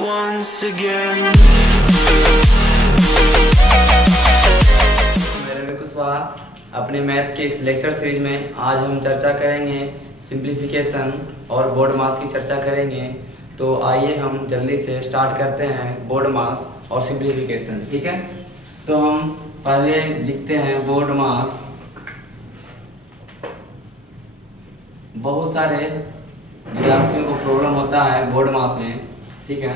once again. मेरे भी कुशवाहा अपने मैथ के इस लेक्चर सीरीज में आज हम चर्चा करेंगे सिंप्लीफिकेशन और बोर्ड मास की चर्चा करेंगे। तो आइए हम जल्दी से स्टार्ट करते हैं बोर्ड मास और सिंप्लीफिकेशन। ठीक है, तो हम पहले लिखते हैं बोर्ड मास। बहुत सारे विद्यार्थियों को प्रॉब्लम होता है बोर्ड मास में। ठीक है,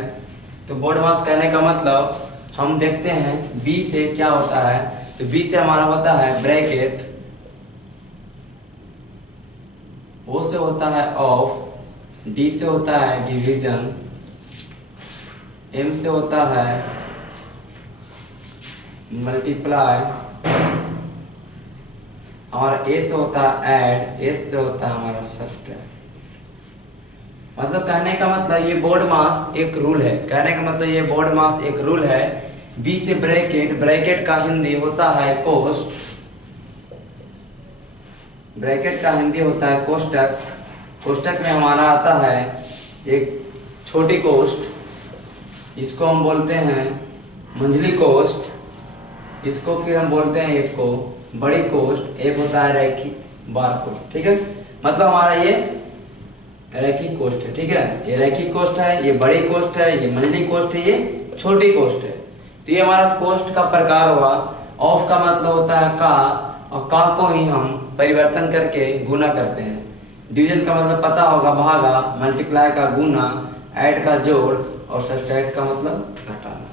तो बोर्ड मास कहने का मतलब हम देखते हैं बी से क्या होता है। तो बी से हमारा होता है ब्रैकेट, ओ से होता है ऑफ, डी से होता है डिवीजन, एम से होता है मल्टीप्लाई, हमारा ए से होता है ऐड, एस से होता है हमारा सब्ट्रैक्ट। मतलब कहने का मतलब ये बोर्ड मास एक रूल है। कहने का मतलब ये बोर्ड मास एक रूल है। बी से ब्रैकेट, ब्रैकेट का हिंदी होता है कोष्ट, ब्रैकेट का हिंदी होता है कोष्टक। कोष्टक में हमारा आता है एक छोटी कोष्ट, इसको हम बोलते हैं मंझली कोष्ट, इसको फिर हम बोलते हैं एक को बड़ी कोष्ट, एक होता है रैखिक बार कोष्ट। ठीक है, मतलब हमारा ये रैखिक कोष्ट है। ठीक है, ये रैखिक कोष्ट है, ये बड़ी कोष्ट है, ये मंझली कोष्ट है, ये छोटी कोष्ट है। तो ये हमारा कोष्ट का प्रकार हुआ। ऑफ का मतलब होता है का, और का को ही हम परिवर्तन करके गुना करते हैं। डिवीजन का मतलब पता होगा भागा, मल्टीप्लाई का गुना, ऐड का जोड़, और सब्ट्रैक्ट का मतलब घटाना।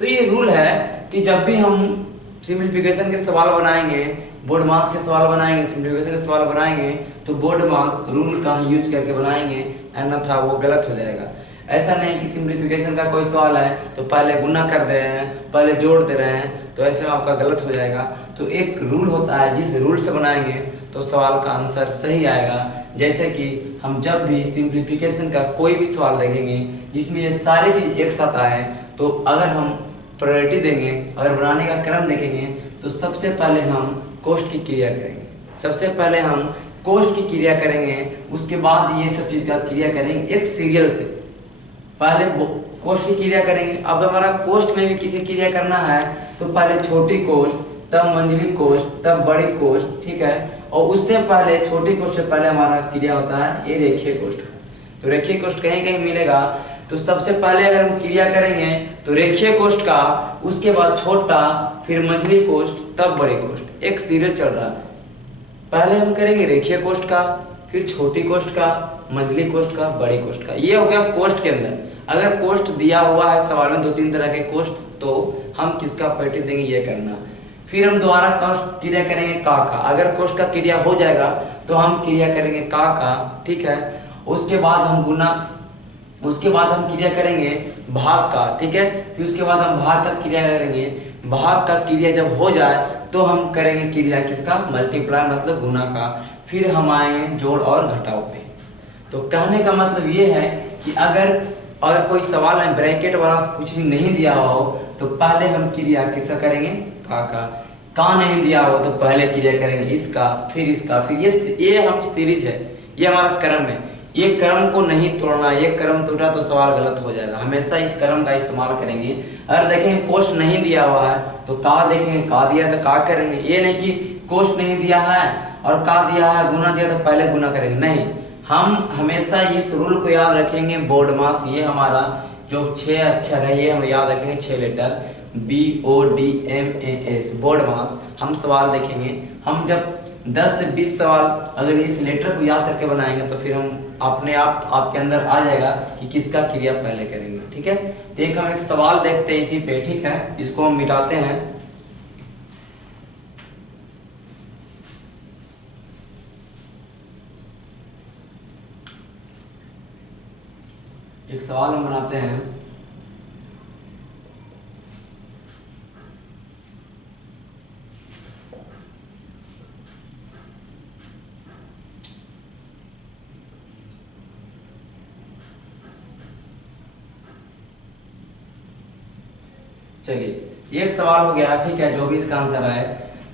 तो ये रूल है कि जब भी हम सिंप्लीफिकेशन के सवाल बनाएंगे, बोर्ड मास के सवाल बनाएंगे, सिंप्लीफिकेशन के सवाल बनाएंगे, तो बोर्ड मास रूल का यूज करके बनाएंगे, अन्यथा वो गलत हो जाएगा। ऐसा नहीं कि सिंप्लीफिकेशन का कोई सवाल है तो पहले गुना कर दे रहे हैं, पहले जोड़ दे रहे हैं, तो ऐसे में आपका गलत हो जाएगा। तो एक रूल होता है, जिस रूल से बनाएंगे तो सवाल का आंसर सही आएगा। जैसे कि हम जब भी सिंप्लीफिकेशन का कोई भी सवाल देखेंगे जिसमें ये सारी चीज एक साथ आए, तो अगर हम प्रायोरिटी देंगे, अगर बनाने का क्रम देखेंगे, तो सबसे पहले हम कोष्ट की क्रिया करेंगे। सबसे पहले हम कोष्ट की क्रिया करेंगे, उसके बाद ये सब चीज का क्रिया करेंगे एक सीरियल से। पहले कोष्ट की क्रिया करेंगे। अब हमारा कोष्ट में भी किसी क्रिया करना है तो पहले छोटी कोष्ट, तब मंझली कोष्ट, तब बड़ी कोष्ट। ठीक है, और उससे पहले छोटी कोष्ट से पहले हमारा क्रिया होता है ये रेखीय कोष्ट। तो रेखीय कोष्ट कहीं कहीं मिलेगा, तो सबसे पहले अगर हम क्रिया करेंगे तो रेखीय कोष्ट का, उसके बाद छोटा, फिर मंझली कोष्ट, तब बड़ी कोष्ट, एक सीरियल चल रहा है। पहले हम करेंगे रेखीय कोष्ट का, फिर छोटी कोष्ट का, मंझली कोष्ट का, बड़ी कोष्ट का। ये हो गया कोष्ट के अंदर। अगर कोष्ट दिया हुआ है सवाल में 2-3 तरह के कोष्ट, तो हम किसका प्रायोरिटी देंगे ये करना। फिर हम दोबारा कोष्ट क्रिया करेंगे का। अगर कोष्ट का क्रिया हो जाएगा तो हम क्रिया करेंगे का। ठीक है, उसके बाद हम गुना, उसके बाद हम क्रिया करेंगे भाग का। ठीक है, फिर उसके बाद हम भाग का क्रिया करेंगे। भाग का क्रिया जब हो जाए तो हम करेंगे क्रिया किसका, मल्टीप्लाई मतलब गुना का। फिर हम आएंगे जोड़ और घटाव पे। तो कहने का मतलब ये है कि अगर कोई सवाल में ब्रैकेट वाला कुछ भी नहीं दिया हुआ हो तो पहले हम क्रिया किसका करेंगे, का नहीं दिया हो तो पहले क्रिया करेंगे इसका, फिर इसका, फिर ये हम सीरीज है, ये हमारा क्रम है। ये क्रम को नहीं तोड़ना, ये क्रम टूटा तो सवाल गलत हो जाएगा। हमेशा इस क्रम का इस्तेमाल करेंगे। अगर देखेंगे कोष्ट नहीं दिया हुआ है तो का देखेंगे, का दिया तो का करेंगे। ये नहीं कि कोष्ट नहीं दिया है और का दिया है, गुना दिया तो पहले गुना करेंगे, नहीं। हम हमेशा इस रूल को याद रखेंगे। बोर्ड मास ये हमारा जो 6 अक्षर है ये हम याद रखेंगे, 6 लेटर, BODMAS बोर्ड मास। हम सवाल देखेंगे, हम जब 10 से 20 सवाल अगर इस लेटर को याद करके बनाएंगे तो फिर हम अपने आप आपके अंदर आ जाएगा कि किसका क्रिया पहले करेंगे। ठीक है, तो एक हम एक सवाल देखते हैं इसी पे। ठीक है, इसको हम मिटाते हैं। एक सवाल हम बनाते हैं। चलिए एक सवाल हो गया। ठीक है, जो भी इसका आंसर है।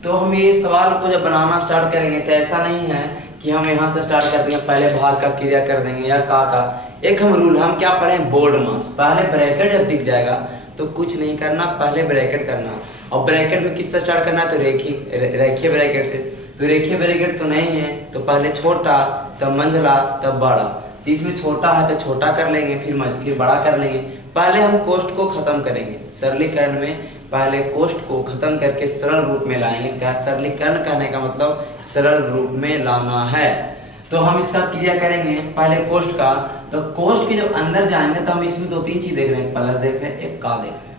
तो हम ये सवाल को जब बनाना स्टार्ट करेंगे तो ऐसा नहीं है कि हम यहाँ से स्टार्ट कर देंगे, पहले भाग का क्रिया कर देंगे या का। एक हम रूल, हम क्या पढ़े, बोर्ड मास। पहले ब्रैकेट जब दिख जाएगा तो कुछ नहीं करना, पहले ब्रैकेट करना। और ब्रैकेट में किससे स्टार्ट करना है, तो रेखीय ब्रैकेट से। तो रेखीय ब्रैकेट तो नहीं है, तो पहले छोटा, तब मंझला, तब बड़ा। तो इसमें छोटा है तो छोटा कर लेंगे, फिर बड़ा कर लेंगे। पहले हम कोष्ठ को खत्म करेंगे सरलीकरण में, पहले कोष्ठ को खत्म करके सरल रूप में लाएंगे। क्या सरलीकरण कहने का मतलब सरल रूप में लाना है। तो हम इसका क्रिया करेंगे पहले कोष्ठ का। तो कोष्ठ के जब अंदर जाएंगे तो हम इसमें 2-3 चीज देख रहे हैं, प्लस देख रहे हैं, एक का देख रहे हैं।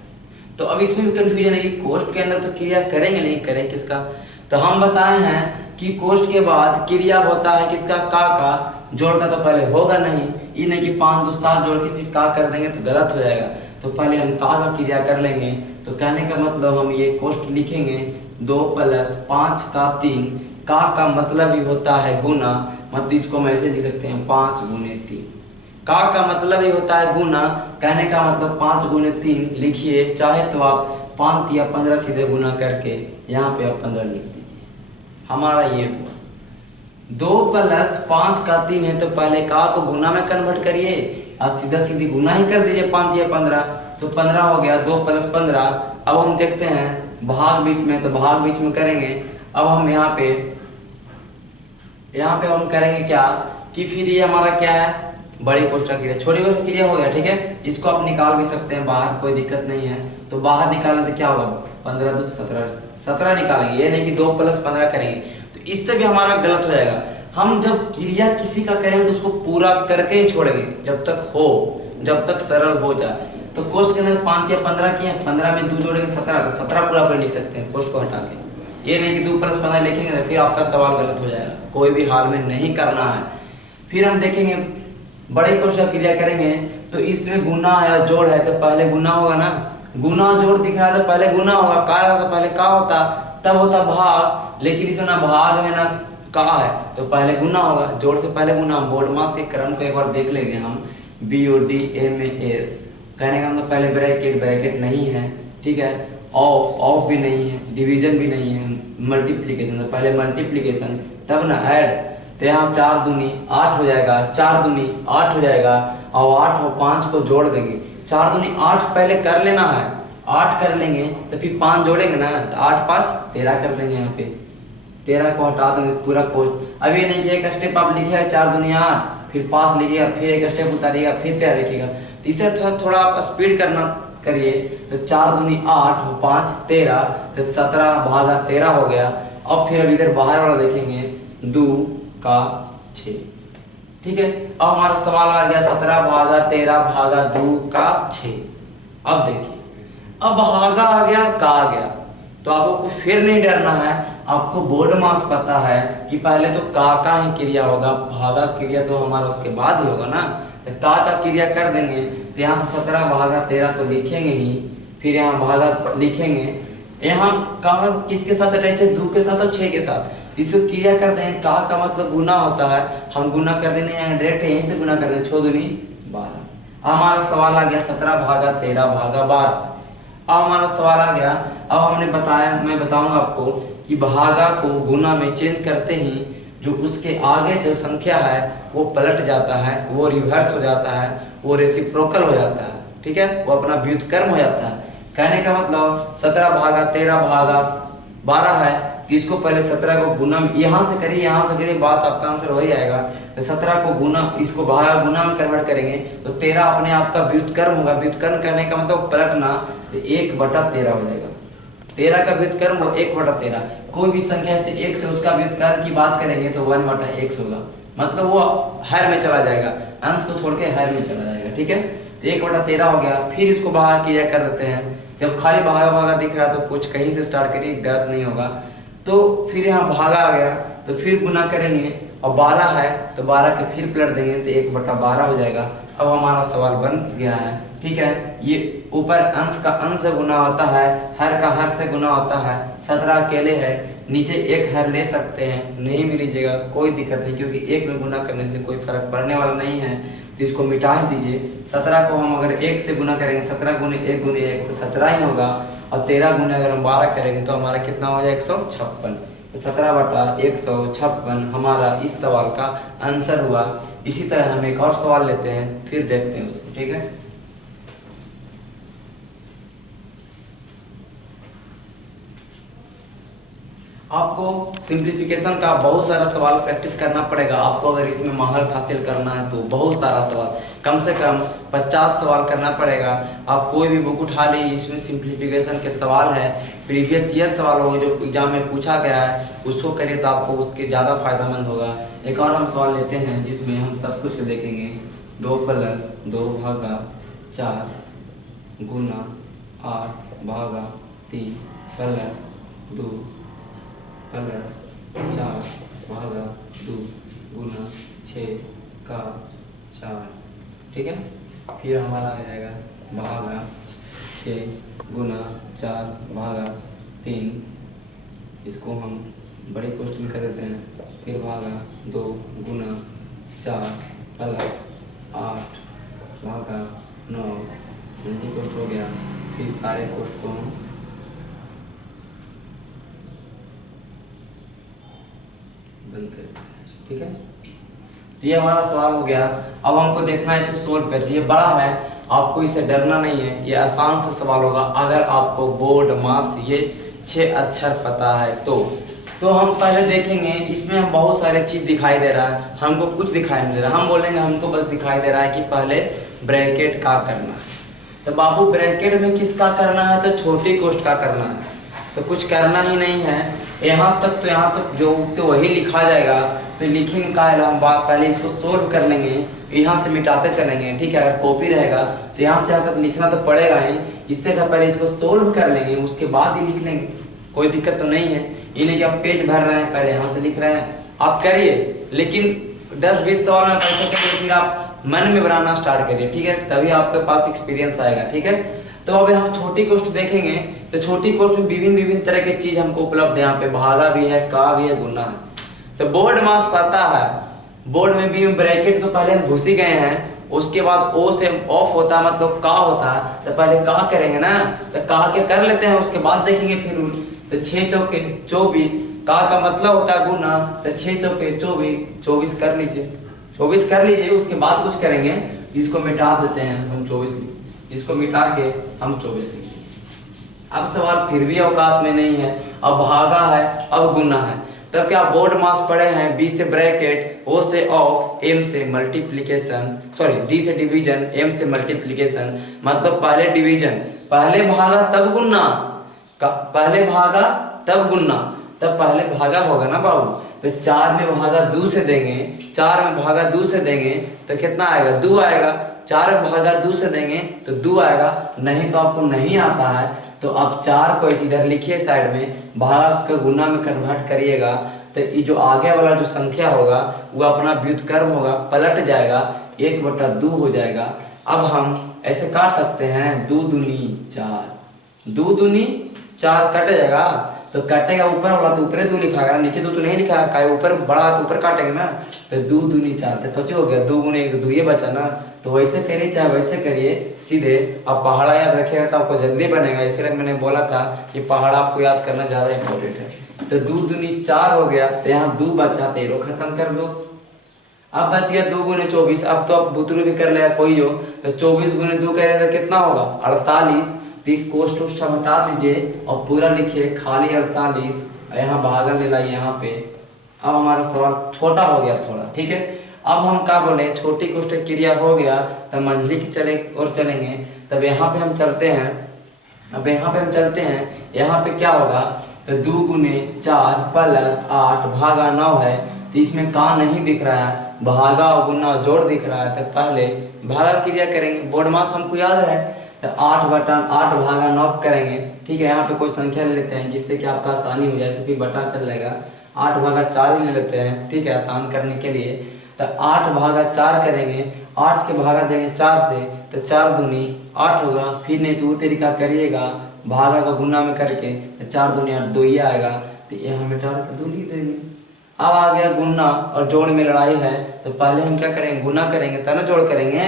तो अब इसमें भी कंफ्यूजन है कि कोष्ठ के अंदर तो क्रिया करेंगे नहीं, करें किसका। तो हम बताए हैं कि कोष्ठ के बाद क्रिया होता है किसका, का जोड़ का तो पहले होगा नहीं, ये नहीं कि 5 2 7 जोड़ के फिर का कर देंगे तो गलत हो जाएगा। तो पहले हम का क्रिया कर लेंगे। तो कहने का मतलब हम ये कोष्ठ लिखेंगे 2 + 5 का 3। का मतलब ही होता है गुना, मतलब इसको हम ऐसे लिख सकते हैं 5 × 3। का मतलब ही होता है गुना, कहने का मतलब 5 × 3 लिखिए। चाहे तो आप 5 या 15 सीधे गुना करके यहाँ पे आप 15 लिख दीजिए। हमारा ये हुआ 2 + 5 का 3 है, तो पहले का को गुना में कन्वर्ट करिए और सीधा सीधी गुना ही कर दीजिए 5 या 15, तो 15 हो गया। 2 + 15। अब हम देखते हैं भाग बीच में, तो भाग बीच में करेंगे। अब हम यहाँ पे हम करेंगे क्या कि फिर ये हमारा क्या है, बड़ी कोष्ठक क्रिया, छोटी कोष्ठक क्रिया हो गया, ठीक है। इसको आप निकाल भी सकते हैं बाहर, कोई दिक्कत नहीं है। तो बाहर निकालें तो क्या होगा, 15 × 2 = 17 निकालेंगे, ये नहीं कि 2 + 15 करेंगे, तो इससे भी हमारा गलत हो जाएगा। हम जब क्रिया किसी का करेंगे तो उसको पूरा करके ही छोड़ेंगे, जब तक सरल हो जाए। तो कोष्ठ के अंदर 5 या 15 किए, 15 में 2 जोड़ेंगे 17, तो 17 पूरा पर लिख सकते हैं कोष्ठ को हटा के। ये नहीं कि 2 + 15 लिखेंगे तो फिर आपका सवाल गलत हो जाएगा, कोई भी हाल में नहीं करना है। फिर हम देखेंगे बड़ी कोष्ठक क्रिया करेंगे, तो इसमें गुना या जोड़ है तो पहले गुना होगा ना, गुना जोड़ दिख रहा है तो पहले गुना होगा, का तो पहले का होता, तब होता भाग। लेकिन इसमें ना भाग है ना का है, तो पहले गुना होगा, जोड़ से पहले गुना। बोर्ड मास के क्रम को एक बार देख लेंगे हम, BODMAS, कहने का मतलब पहले ब्रैकेट नहीं है, ठीक है, ऑफ भी नहीं है, डिवीजन भी नहीं है, मल्टीप्लीकेशन, तो पहले मल्टीप्लीकेशन तब ना ऐड। तो यहाँ 4 दूनी 8 हो जाएगा, 4 दूनी 8 हो जाएगा, और 8 और 5 को जोड़ देंगे। 4 दूनी 8 पहले कर लेना है, 8 कर लेंगे तो फिर 5 जोड़ेंगे ना, तो 8 5 13 कर देंगे। यहाँ पे 13 को हटा देंगे पूरा कोष्ठ। अब ये नहीं कि एक स्टेप आप लिखिएगा 4 दूनी 8, फिर 5 लिखिएगा, फिर एक स्टेप उतारिएगा, फिर 13 लिखिएगा। तो इसे थोड़ा आप स्पीड करना करिए। तो 4 दूनी 8 और 5 13, तो 17 भागा 13 हो गया। अब फिर इधर बाहर वाला देखेंगे 2 का 6, ठीक है। अब हमारा सवाल आ गया 17 भागा 13 भागा 2 का 6। अब देखिए, अब भागा आ गया, का आ गया, तो आपको फिर नहीं डरना है। आपको बोर्ड मास पता है कि पहले तो का ही क्रिया होगा, भागा क्रिया तो हमारा उसके बाद ही होगा ना। तो का क्रिया कर देंगे, तो यहाँ से 17 भागा 13 तो लिखेंगे ही, फिर यहाँ भागा लिखेंगे। यहाँ का किसके साथ अटैच है, 2 के साथ और 6 के साथ। इसको क्रिया कर देंगे, का मतलब गुना होता है, हम गुना कर देंगे, यहाँ डायरेक्ट यहीं से गुना कर देंगे, 6 दूनी 12। हमारा सवाल आ गया 17 भागा 13 भागा 12। अब हमारा सवाल आ गया, अब हमने बताया, मैं बताऊंगा आपको कि भागा को गुना में चेंज करते ही जो उसके आगे से संख्या है वो पलट जाता है, वो रिवर्स हो जाता है, वो रेसिप्रोकल हो जाता है, ठीक है, वो अपना व्युत्क्रम हो जाता है। कहने का मतलब 17 भागा 13 भागा 12 है, कि इसको पहले 17 को गुना में यहाँ से करिए, बात आपका आंसर वही आएगा। तो 17 को गुना, इसको भागा गुना में कन्वर्ट करेंगे तो 13 अपने आप का व्युत्क्रम होगा। व्युत्क्रम करने का मतलब पलटना, तो 1/13 हो जाएगा। 13 का व्युत्क्रम वो 1/13। कोई भी संख्या से 1 से उसका व्युत्क्रम की बात करेंगे तो 1/x होगा, मतलब वो हर में चला जाएगा, अंश को छोड़ के हर में चला जाएगा, ठीक है। तो 1/13 हो गया। फिर इसको भागा क्रिया कर देते हैं। जब खाली भागा भागा दिख रहा है तो कुछ कहीं से स्टार्ट करिए, गलत नहीं होगा। तो फिर यहाँ भागा आ गया, तो फिर गुना करेंगे, और 12 है तो 12 के फिर पलट देंगे, तो 1/12 हो जाएगा। अब हमारा सवाल बन गया है, ठीक है। ये ऊपर अंश का अंश से गुना होता है, हर का हर से गुना होता है। 17 अकेले है, नीचे एक हर ले सकते हैं, नहीं भी लीजिएगा कोई दिक्कत नहीं, क्योंकि एक में गुना करने से कोई फर्क पड़ने वाला नहीं है, तो इसको मिटा ही दीजिए। 17 को हम अगर 1 से गुना करेंगे, 17 × 1 × 1 तो 17 ही होगा, और 13 गुना अगर हम 12 करेंगे तो हमारा कितना हो जाएगा, 156। तो 17/156 हमारा इस सवाल का आंसर हुआ। इसी तरह हम एक और सवाल लेते हैं, फिर देखते हैं उसको, ठीक है। आपको सिंप्लीफिकेशन का बहुत सारा सवाल प्रैक्टिस करना पड़ेगा। आपको अगर इसमें महारत हासिल करना है तो बहुत सारा सवाल, कम से कम 50 सवाल करना पड़ेगा। आप कोई भी बुक उठा लीजिए, इसमें सिंप्लीफिकेशन के सवाल है, प्रीवियस ईयर सवाल होगा जो एग्जाम में पूछा गया है, उसको करिए तो आपको उसके ज़्यादा फायदेमंद होगा। एक और हम सवाल लेते हैं जिसमें हम सब कुछ देखेंगे। 2 + 2 भागा 4 गुना 8 भागा 3 + 2 + 4 भागा 2 गुना 6 का 4, ठीक है। फिर हमारा आ जाएगा भागा 6 गुना 4 भागा 3, इसको हम बड़े क्वेश्चन कर देते हैं। फिर भागा 2 गुना 4 + 8 भागा 9, यही क्वेश्चन हो गया। फिर सारे क्वेश्चन को हम बंद कर, ठीक है। ये हमारा सवाल हो गया। अब हमको देखना है इसको सोल्व कैसे। ये बड़ा है, आपको इससे डरना नहीं है, ये आसान सा सवाल होगा अगर आपको बोर्ड मास ये 6 अक्षर पता है तो हम पहले देखेंगे। इसमें हम बहुत सारे चीज दिखाई दे रहा है, हमको कुछ दिखाई नहीं दे रहा। हम बोलेंगे हमको बस दिखाई दे रहा है कि पहले ब्रैकेट का करना है। तो बाबू ब्रैकेट में किसका करना है, तो छोटी कोष्ठ का करना है। तो कुछ करना ही नहीं है, यहाँ तक जो तो वही लिखा जाएगा। तो लिखेंगे का हम बात पहले इसको सोल्व कर लेंगे, यहाँ से मिटाते चलेंगे, ठीक है। अगर कॉपी रहेगा तो यहाँ से यहाँ तक लिखना तो पड़ेगा ही, इससे पहले इसको सोल्व कर लेंगे, उसके बाद ही लिख लेंगे, कोई दिक्कत तो नहीं है। ये नहीं कि आप पेज भर रहे हैं पहले यहाँ से लिख रहे हैं, आप करिए, लेकिन 10-20 सवाल में पैसे करिए, फिर आप मन में बनाना स्टार्ट करिए, ठीक है, तभी आपके पास एक्सपीरियंस आएगा, ठीक है। तो अब हम छोटी कोष्ठ देखेंगे। तो छोटी कोष्ठ में विभिन्न तरह की चीज हमको उपलब्ध है। यहाँ पे भागा भी है, का भी है, गुना है। तो बोर्ड मास पता है, बोर्ड में भी ब्रैकेट तो पहले हम घुस ही गए हैं। उसके बाद ओ से ऑफ होता है, मतलब का होता है, तो पहले का करेंगे ना, तो का के कर लेते हैं, उसके बाद देखेंगे फिर। तो 6 चौके 24, का मतलब होता है गुना, तो 6 चौके 24 कर लीजिए, 24 कर लीजिए। उसके बाद कुछ करेंगे, इसको मिटा देते हैं हम 24, इसको मिटा के हम 24 लिखेंगे। अब सवाल फिर भी औकात में नहीं है, अब भागा है, अब गुना है। तब क्या बोर्ड मास पढ़े हैं, बी से ब्रैकेट, ओ से ऑफ, एम से मल्टीप्लिकेशन, सॉरी डी से डिवीजन, एम से मल्टीप्लिकेशन, मतलब पहले डिवीजन, पहले भागा तब गुना, पहले भागा तब गुना, तब पहले भागा होगा ना बाबू। तो 4 में भागा 2 से देंगे, 4 में भागा 2 से देंगे तो कितना आएगा, 2 आएगा। 4 में भागा 2 से देंगे तो 2 आएगा। नहीं तो आपको नहीं आता है तो आप 4 को इधर लिखिए साइड में, भागा का गुना में कन्वर्ट करिएगा, तो ये जो आगे वाला जो संख्या होगा वो अपना व्युत्क्रम होगा, पलट जाएगा, 1/2 हो जाएगा। अब हम ऐसे काट सकते हैं, 2 दूनी 4, 2 दूनी 4 कट जाएगा। तो कटेगा ऊपर वाला तो ऊपर 2 लिखाएगा, नीचे 2 तो नहीं लिखा है, ऊपर बड़ा तो ऊपर काटेंगे ना। तो 2 दूनी 4 तो कच्चे हो गया, 2 गुने 1 2 ये बचा ना। तो वैसे करिए चाहे वैसे करिए, सीधे आप पहाड़ा याद रखिएगा तो आपको जल्दी बनेगा। इसलिए मैंने बोला था कि पहाड़ा आपको याद करना ज़्यादा इंपॉर्टेंट है। तो 2 दूनी 4 हो गया, तो यहाँ 2 बचा, 13 खत्म कर दो। अब बच गया 2 गुने 24, अब तो आप बुतरू भी कर लेगा कोई हो, तो 24 गुने 2 करेगा तो कितना होगा, 48। कोष्ठ उष्ठ हटा दीजिए और पूरा लिखिए खाली 48, यहाँ भागा ले लाइए यहाँ पे। अब हमारा सवाल छोटा हो गया थोड़ा, ठीक है। अब हम क्या बोले, छोटी कोष्ठ क्रिया हो गया, तब मंझली की चले और चलेंगे। तब यहाँ पे हम चलते हैं, अब यहाँ पे हम चलते हैं, यहाँ पे क्या होगा, तो 2 गुने 4 + 8 भागा 9 है। तो इसमें का नहीं दिख रहा है, भागा और गुना जोड़ दिख रहा है। तो पहले भागा क्रिया करेंगे, बोर्ड मास हमको याद है, तो 8 भागा 9 करेंगे, ठीक है। यहाँ पे कोई संख्या ले लेते हैं जिससे कि आपका आसानी हो जाए, तो फिर बटा चल जाएगा। 8 भागा 4 ही ले लेते हैं, ठीक है, आसान करने के लिए। तो 8 भागा 4 करेंगे, 8 के भागा देंगे 4 से, तो 4 दूनी 8 होगा। फिर नहीं तो वो तरीका करिएगा, भागा का गुना में करके, तो 4 दूनी 8, 2 ही आएगा। तो यहाँ मिटा के 2 लिख देंगे। अब आ गया गुना और जोड़ में लड़ाई है, तो पहले हम क्या करेंगे, गुना करेंगे तब ना जोड़ करेंगे।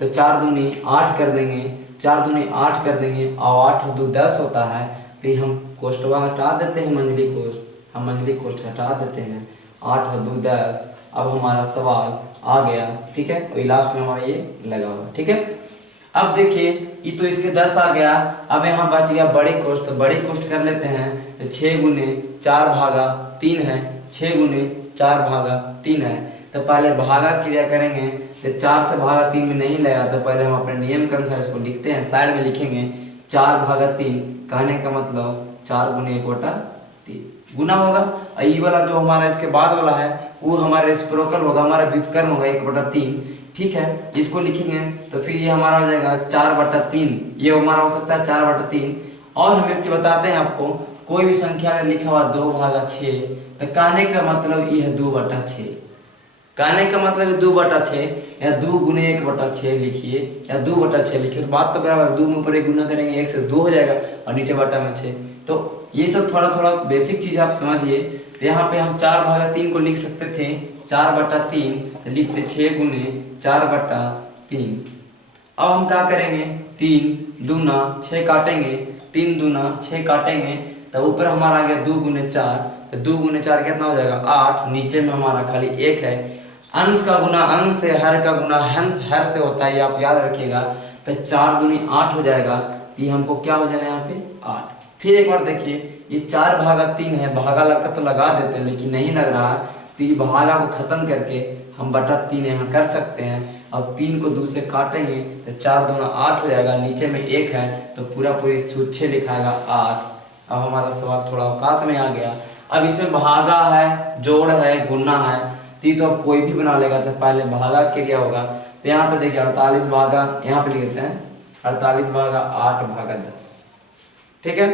तो 4 दूनी 8 कर देंगे, 4 दूनी 8 कर देंगे, और 8 2 10 होता है। तो हम कोष्ठवा हटा देते हैं, मंझली कोष्ठ हम मंझली कोष्ठ हटा देते हैं। 8 और 2 10, अब हमारा सवाल आ गया, ठीक है। और लास्ट में हमारा ये लगा हुआ, ठीक है। अब देखिए ये तो इसके 10 आ गया। अब यहाँ बच गया बड़े कोष्ठ, तो बड़े कोष्ठ कर लेते हैं। तो 6 गुने 4 भागा 3 है, 6 गुने 4 भागा 3 है। तो पहले भागा क्रिया करेंगे, तो 4 से भागा 3 में नहीं लगा, तो पहले हम अपने नियम के अनुसार इसको लिखते हैं। साइड में लिखेंगे 4 भागा 3, कहने का मतलब 4 गुने 1/3 गुना होगा। और ये वाला जो हमारा इसके बाद वाला है वो हमारा रेसिप्रोकल होगा, हमारा व्युत्क्रम होगा 1/3, ठीक है। इसको लिखेंगे तो फिर ये हमारा हो जाएगा 4/3, ये हमारा हो सकता है 4/3। और हम एक चीज बताते हैं आपको, कोई भी संख्या अगर लिखा हुआ 2 भागा 6, तो कहने का मतलब ये है 2/6, कहने का मतलब 2/6 या 2 गुने 1/6 लिखिए या 2/6 लिखिए, तो बात तो बराबर। 2 में ऊपर 1 गुना करेंगे, 1 से 2 हो जाएगा और नीचे बटा में 6। तो ये सब थोड़ा थोड़ा बेसिक चीज आप समझिए। तो यहाँ पे हम 4/3 को लिख सकते थे 4/3, तो लिखते 6 गुने 4/3। अब हम क्या करेंगे, 3 दूना 6 काटेंगे, 3 दूना 6 काटेंगे, तो ऊपर हमारा आ गया 2 गुने 4, तो 2 गुने 4 कितना हो जाएगा 8। नीचे में हमारा खाली 1 है। अंश का गुना अंश से, हर का गुना हंस हर से होता है, ये आप याद रखिएगा। तो 4 दूनी 8 हो जाएगा, तो ये हमको क्या हो जाएगा यहाँ पे 8। फिर एक बार देखिए ये 4/3 है, भागा लगता तो लगा देते हैं लेकिन नहीं लग रहा है, तो ये भागा को खत्म करके हम 3 यहाँ कर सकते हैं। अब 3 को 2 से काटेंगे तो 4 दूना 8 हो जाएगा, नीचे में 1 है तो पूरा पूरी सूत्र 6 लिखाएगा 8। अब हमारा सवाल थोड़ा औकात में आ गया। अब इसमें भागा है, जोड़ है, गुना है, तो अब कोई भी बना लेगा। तो पहले भागा क्रिया होगा, तो यहाँ पे देखिए 48 भागा, यहाँ पे लिख देते हैं 48 भागा 8/10, ठीक है।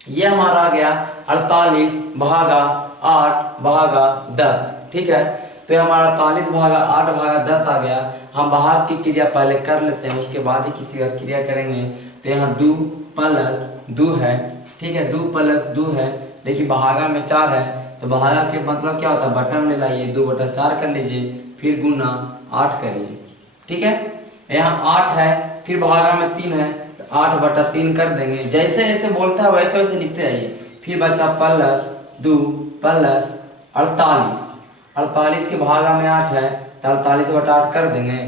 ये हमारा आ गया 48 भागा 8/10, ठीक है। तो ये हमारा 48 भागा 8/10 आ गया। हम भाग की क्रिया पहले कर लेते हैं, उसके बाद ही किसी का क्रिया करेंगे। तो यहाँ 2 प्लस 2 है, ठीक है, 2 प्लस 2 है। देखिए भागा में 4 है, तो भागा के मतलब क्या होता है, बटन ले लाइए, 2/4 कर लीजिए, फिर गुना 8 करिए, ठीक है। यहाँ 8 है, फिर भागा में 3 है, तो 8/3 कर देंगे। जैसे जैसे बोलता है वैसे वैसे लिखते जाइए। फिर बचा प्लस 2 प्लस 48, 48 के भागा में 8 है, तो 48/8 कर देंगे।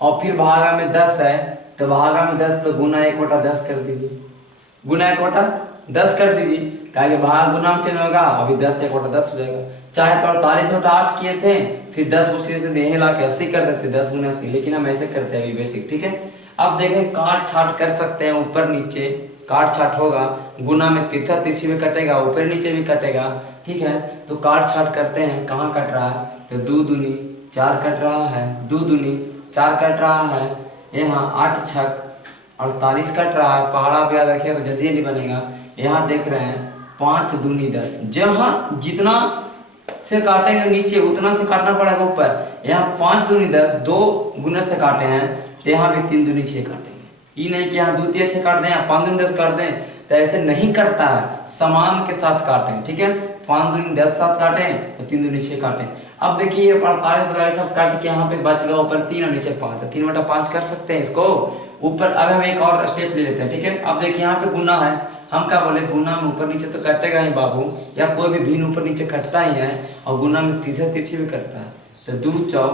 और फिर भागा में 10 है, तो भागा में 10 तो गुना 1/10 कर दीजिए, गुना 1/10 कर दीजिए, क्या भाग गुना में चेंज होगा, अभी 10 1/10 हो जाएगा। चाहे तो 48/8 किए थे, फिर 10 उसी से देहे ला के 80 कर देते, 10 गुना 80, लेकिन हम ऐसे करते हैं अभी बेसिक, ठीक है। अब देखें काट छाट कर सकते हैं, ऊपर नीचे काट छाट होगा, गुना में तिरछा तिरछी में कटेगा, ऊपर नीचे भी कटेगा, ठीक है। तो काट छाट करते हैं, कहाँ कट रहा है, तो 2 दूनी 4 कट रहा है, 2 दूनी 4 कट रहा है, यहाँ 8 छक 48 कट रहा है। पहाड़ा आप याद रखिए तो जल्दी जल्दी बनेगा। यहाँ देख रहे हैं 5 दूनी 10, जहाँ जितना से काटेंगे नीचे उतना से काटना पड़ेगा ऊपर। यहाँ 5 दूनी 10, 2 गुने से काटे हैं, तो यहाँ भी 3 दूनी 6 काटेंगे। ये नहीं कि यहाँ 2 3 6 काट दें या 5 दूनी 10 काट दें, तो ऐसे नहीं कटता है, समान के साथ काटें, ठीक है। 5 दूनी 10 साथ काटें, तो 3 दूनी 6 काटें। अब देखिए 48 सब काट के यहाँ पे बच गया ऊपर 3 और नीचे 5, 3/5 कर सकते हैं इसको ऊपर। अब हम एक और स्टेप ले लेते हैं, ठीक है। अब देखिए यहाँ पे गुना है, हम क्या बोले, गुना में ऊपर नीचे तो कटेगा ही बाबू, या कोई भी भिन्न ऊपर नीचे कटता ही है, और गुना में तिरछा तिरछी भी कटता है। तो 2 चौक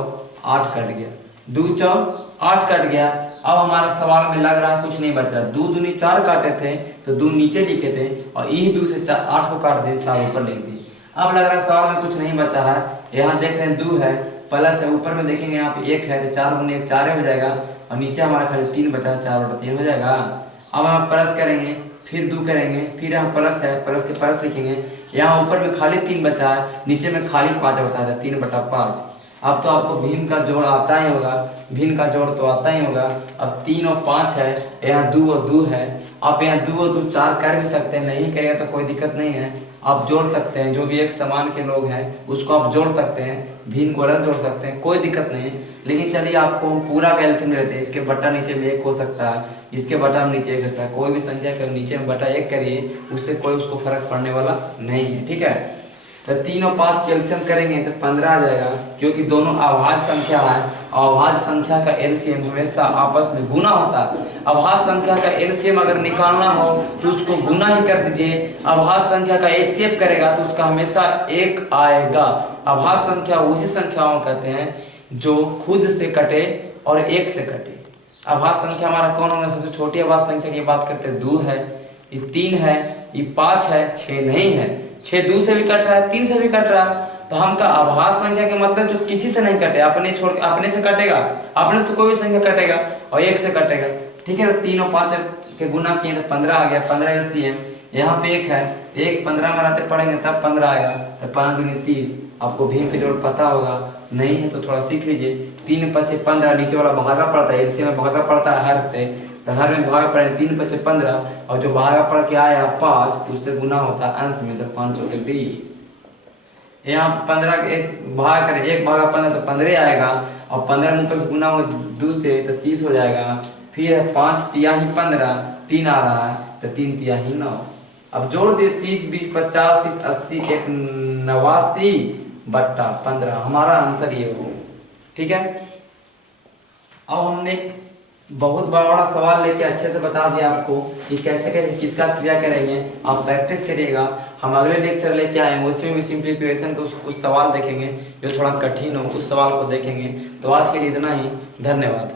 8 कट गया, 2 चौक 8 कट गया। अब हमारा सवाल में लग रहा है कुछ नहीं बच रहा। 2 दूनी 4 काटे थे, तो 2 नीचे लिखे थे, और यही 2 से 8 को काट दिए, 4 ऊपर लिख दिए। अब लग रहा है सवाल में कुछ नहीं बचा है। यहाँ देख रहे हैं 2 है, प्लस है, ऊपर में देखेंगे यहाँ पे 1 है, तो 4 गुने 1 4 हो जाएगा, और नीचे हमारा खाली 3 बचा, 4/3 हो जाएगा। अब हम प्लस करेंगे, फिर 2 करेंगे, फिर हम प्लस है, प्लस के प्लस लिखेंगे। यहाँ ऊपर में खाली 3 बचा है, नीचे में खाली 5 बता है, 3/5। अब तो आपको भिन्न का जोड़ आता ही होगा, भिन्न का जोड़ तो आता ही होगा। अब 3 और 5 है, यहाँ 2 और 2 है, आप यहाँ 2 और 2 4 कर भी सकते हैं, नहीं करेगा तो कोई दिक्कत नहीं है, आप जोड़ सकते हैं। जो भी एक समान के लोग हैं उसको आप जोड़ सकते हैं, भिन्न को अलग जोड़ सकते हैं, कोई दिक्कत नहीं है। लेकिन चलिए आपको पूरा का एलसीएम लेते हैं। इसके बटा नीचे में 1 हो सकता है, इसके बटा में नीचे 1 सकता है, कोई भी संख्या के नीचे में बटा 1 करिए, उससे कोई उसको फर्क पड़ने वाला नहीं है, ठीक है। तो 3 और 5 कैल्शियम करेंगे तो 15 आ जाएगा, क्योंकि दोनों अभाज्य संख्या है। अभाज्य संख्या का एलसीएम हमेशा आपस में गुना होता है। अभाज्य संख्या का एलसीएम अगर निकालना हो तो उसको गुना ही कर दीजिए। अभाज्य संख्या का एचसीएफ करेगा तो उसका हमेशा 1 आएगा। अभाज्य संख्या उसी संख्याओं कहते हैं जो खुद से कटे और 1 से कटे। अभाज्य संख्या हमारा कौन होगा? सबसे छोटी अभाज्य संख्या की बात करते हैं 2 है, ये 3 है, ये 5 है, 6 नहीं है। 6 2 से भी कट रहा है, 3 से भी कट रहा है। तो हम का अभाज्य संख्या के मतलब जो किसी से नहीं कटे, अपने छोड़ के अपने से कटेगा, अपने से तो कोई भी संख्या कटेगा और 1 से कटेगा। ठीक है, तो 3 और 5 के गुना किए तो 15 आ गया। 15 एलसीएम यहाँ पे 1 है, 1 15 बनाते पड़ेंगे तब 15 आएगा। तो 5 दूनी 30। आपको भीम की जरूरत पता होगा, नहीं है तो थोड़ा सीख लीजिए। 3 5 15, नीचे वाला भागा पड़ता है, एलसीएम में भागा पड़ता है हर से, तो हर में भागा पड़े 3 5 15, और जो भागा पड़ के आया 5 उससे गुना होता है अंश में, तो 5 चौके 20। यहाँ 15 के 1 भाग करें, 1 भागा 15 तो 15 आएगा, और 15 मुँह पे गुना होगा 2 से तो 30 हो जाएगा। फिर है 5 तिहाई 15, 3 आ रहा है तो 3 तिहाई 9। अब जोड़ दिए 30 20 50 30 80 1 89 बट्टा 15, हमारा आंसर ये हो। ठीक है, अब हमने बहुत बड़ा सवाल लेके अच्छे से बता दिया आपको कि कैसे कैसे किसका क्रिया करेंगे। आप प्रैक्टिस करिएगा। हम अगले लेक्चर लेके आएंगे, उसमें भी सिंप्लीफिकेशन के कुछ सवाल देखेंगे जो थोड़ा कठिन हो, उस सवाल को देखेंगे। तो आज के लिए इतना ही, धन्यवाद।